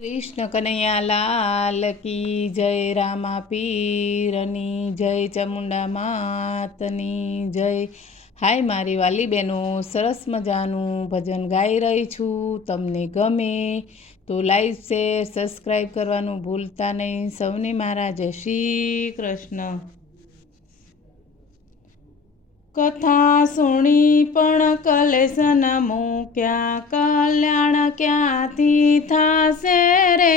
કૃષ્ણ કનૈયા લાલ કી જય રામા પીરની, જય ચામુંડા માતની, જય. હાય મારી વાલી બહેનો સરસ મજાનું ભજન ગાઈ રહી છું, તમને ગમે તો લાઈક, શેર સબસ્ક્રાઈબ કરવાનું ભૂલતા નહીં. સૌને મારા જય શ્રી કૃષ્ણ. કથા સુણી પણ કલેશન મૂક્યા કલ્યાણ ક્યાંથી થાશે રે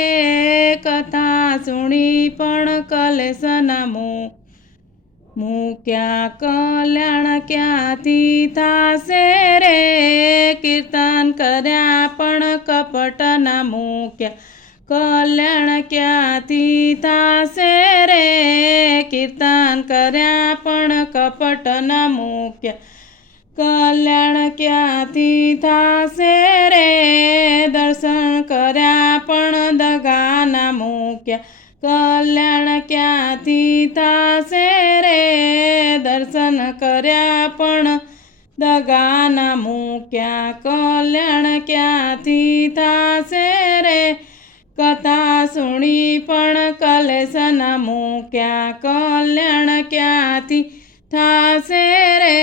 કથા સુણી પણ કલેશન મૂક્યા કલ્યાણ ક્યાંથી થાશે રે કીર્તન કર્યા પણ કપટના મૂક્યા કલ્યાણ ક્યાંથી કીર્તન કર્યા પણ કપટ ન મૂક્યા કલ્યાણ ક્યાંથી થાશે રે દર્શન કર્યા પણ દગા ન મૂક્યા કલ્યાણ ક્યાંથી થાશે રે દર્શન કર્યા પણ દગા ન મૂક્યા કલ્યાણ ક્યાંથી થાશે રે કથા સુણી પણ કલેશન મૂક્યા કલ્યાણ ક્યાંથી થાશે રે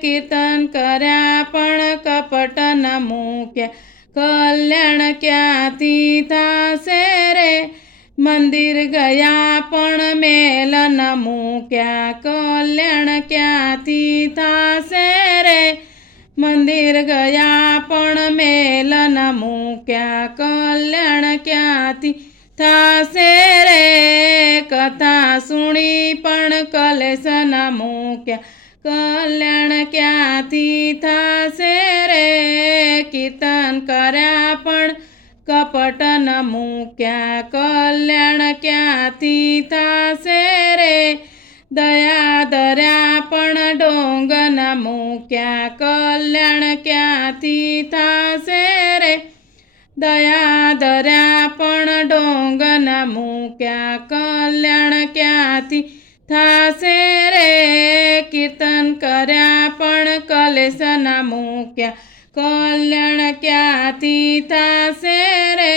કીર્તન કર્યા પણ કપટ ન મૂક્યા કલ્યાણ ક્યાંથી થાશે રે મંદિર ગયા પણ મેલ ન મૂક્યા કલ્યાણ ક્યાંથી થાશે રે મંદિર ગયા પણ મેલ ન મૂક્યા કલ્યાણ ક્યાંથી થાશે રે કથા સુણી પણ કલેશ ન મૂક્યા કલ્યાણ ક્યાંથી થાશે રે કીર્તન કર્યા પણ કપટ ન મૂક્યા કલ્યાણ ક્યાંથી થાશે રે દયા દર્યા પણ ડોંગ ન મૂક્યા કલ્યાણ ક્યાંથી થાશે રે દયા દર્યા પણ ડોંગ ન મૂક્યા કલ્યાણ ક્યાંથી થાશે રે કીર્તન કર્યા પણ કલેશ ન મૂક્યા કલ્યાણ ક્યાંથી થાશે રે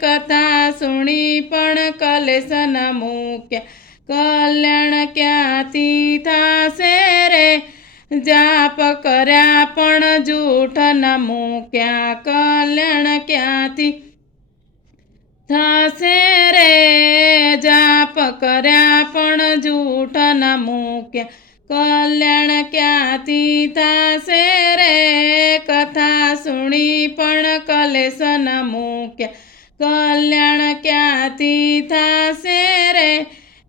કથા સુણી પણ કલેશ ન મૂક્યા કલ્યાણ ક્યાંથી થાશે રે જાપ કર્યા પણ જૂઠ ન મૂક્યા કલ્યાણ ક્યાંથી થાશે રે જાપ કર્યા પણ જૂઠ ન મૂક્યા કલ્યાણ ક્યાંથી થાશે રે કથા સુણી પણ કલેશ ન મૂક્યા કલ્યાણ ક્યાંથી થાશે રે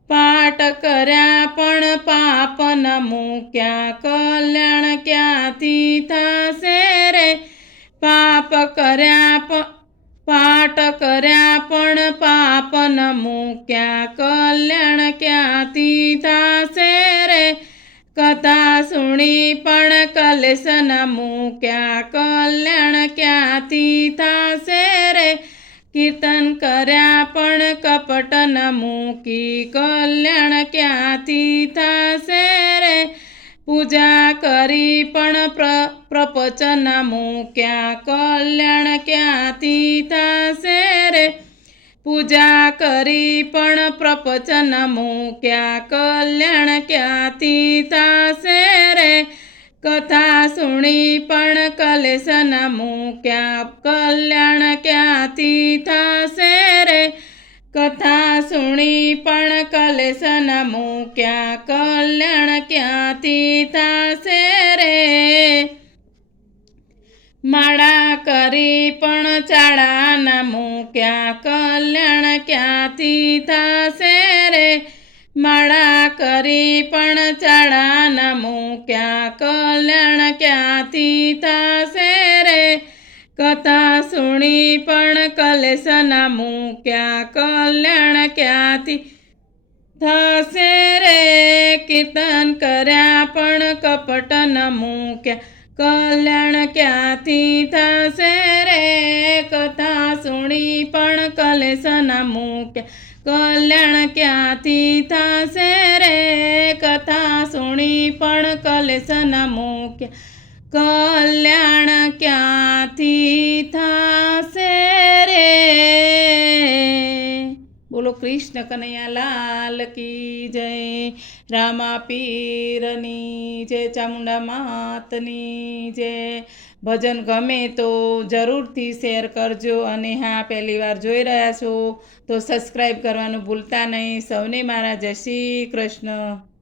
પાઠ કર્યા પણ પાપ ન મૂક્યા કલ્યાણ ક્યાંથી થાશે રે પાપ કર્યા મૂક્યા કલ્યાણ ક્યાંથી થાશે રે કથા સુણી પણ કલેશ ન મૂક્યા કલ્યાણ ક્યાંથી થાશે રે કીર્તન કર્યા પણ કપટ ન મૂકી કલ્યાણ ક્યાંથી થાશે રે પૂજા કરી પણ પ્રપચન મૂક્યા કલ્યાણ ક્યાંથી થાશે રે પૂજા કરી પણ પ્રપચન મૂક્યા. કલ્યાણ ક્યાંથી થશે રે? કથા સુણી પણ કલેશન મૂક્યા. કલ્યાણ ક્યાંથી થશે રે? કથા સુણી પણ કલેશન મૂક્યા. કલ્યાણ ક્યાંથી થશે રે? માળા કરી પણ ચાળાના મૂક્યા કલ્યાણ ક્યાંથી થશે રે? માળા કરી પણ ચાળાના મૂક્યા કલ્યાણ ક્યાંથી થશે રે? કથા સુણી પણ કલેશના મૂક્યા કલ્યાણ ક્યાંથી થશે રે? કીર્તન કર્યા પણ કપટ ન મૂક્યા કલ્યાણ ક્યાંથી થશે રે? કથા સુણી પણ કલેશના ન મૂક્યા કલ્યાણ ક્યાંથી થશે રે? કથા સુણી પણ કલેશના ન મૂક્યા કલ્યાણ ક્યાંથી થશે રે? કૃષ્ણ કનૈયા લાલ કી જય. રામા પીરની જય ચામુંડા માતની જય ભજન ગમે તો જરૂરથી શેર કરજો અને હા, પહેલી વાર જોઈ રહ્યા છો તો સબસ્ક્રાઈબ કરવાનું ભૂલતા નહીં. સૌને મારા જય શ્રી કૃષ્ણ.